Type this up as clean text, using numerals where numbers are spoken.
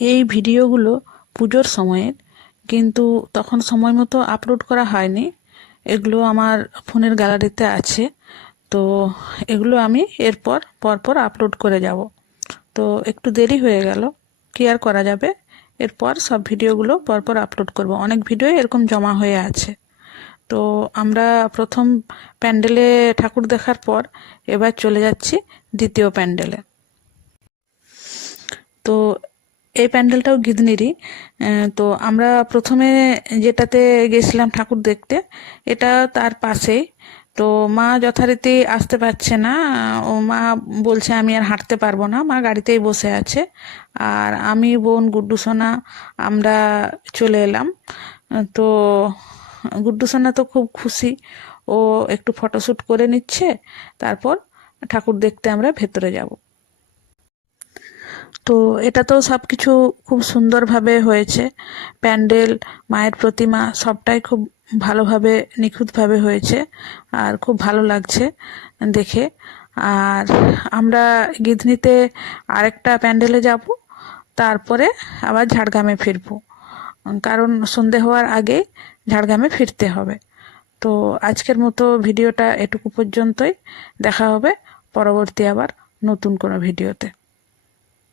এই ভিডিওগুলো পুজোর সময়ের, কিন্তু তখন সময় মতো আপলোড করা হয়নি। এগুলো আমার ফোনের গ্যালারিতে আছে, তো এগুলো আমি এরপর পরপর আপলোড করে যাব। তো একটু দেরি হয়ে গেল, কি আর করা যাবে। এরপর সব ভিডিওগুলো পরপর আপলোড করব। অনেক ভিডিও এরকম জমা হয়ে আছে। তো আমরা প্রথম প্যান্ডেলে ঠাকুর দেখার পর এবার চলে যাচ্ছি দ্বিতীয় প্যান্ডেলে। তো এই প্যান্ডেলটাও গিদনিরই। তো আমরা প্রথমে যেটাতে গেছিলাম ঠাকুর দেখতে, এটা তার পাশেই। তো মা যথারীতি আসতে পারছে না। ও মা বলছে আমি আর হাঁটতে পারবো না, মা গাড়িতেই বসে আছে। আর আমি, বোন, গুড্ডু সোনা আমরা চলে এলাম। তো গুড্ডু সোনা তো খুব খুশি, ও একটু ফটোশ্যুট করে নিচ্ছে। তারপর ঠাকুর দেখতে আমরা ভেতরে যাব। তো এটা তো সব কিছু খুব সুন্দরভাবে হয়েছে। প্যান্ডেল, মায়ের প্রতিমা সবটাই খুব ভালোভাবে, নিখুঁতভাবে হয়েছে। আর খুব ভালো লাগছে দেখে। আর আমরা গিধনিতে আরেকটা প্যান্ডেলে যাব, তারপরে আবার ঝাড়গ্রামে ফিরবো, কারণ সন্ধে হওয়ার আগে ঝাড়গ্রামে ফিরতে হবে। তো আজকের মতো ভিডিওটা এটুকু পর্যন্তই। দেখা হবে পরবর্তী আবার নতুন কোনো ভিডিওতে।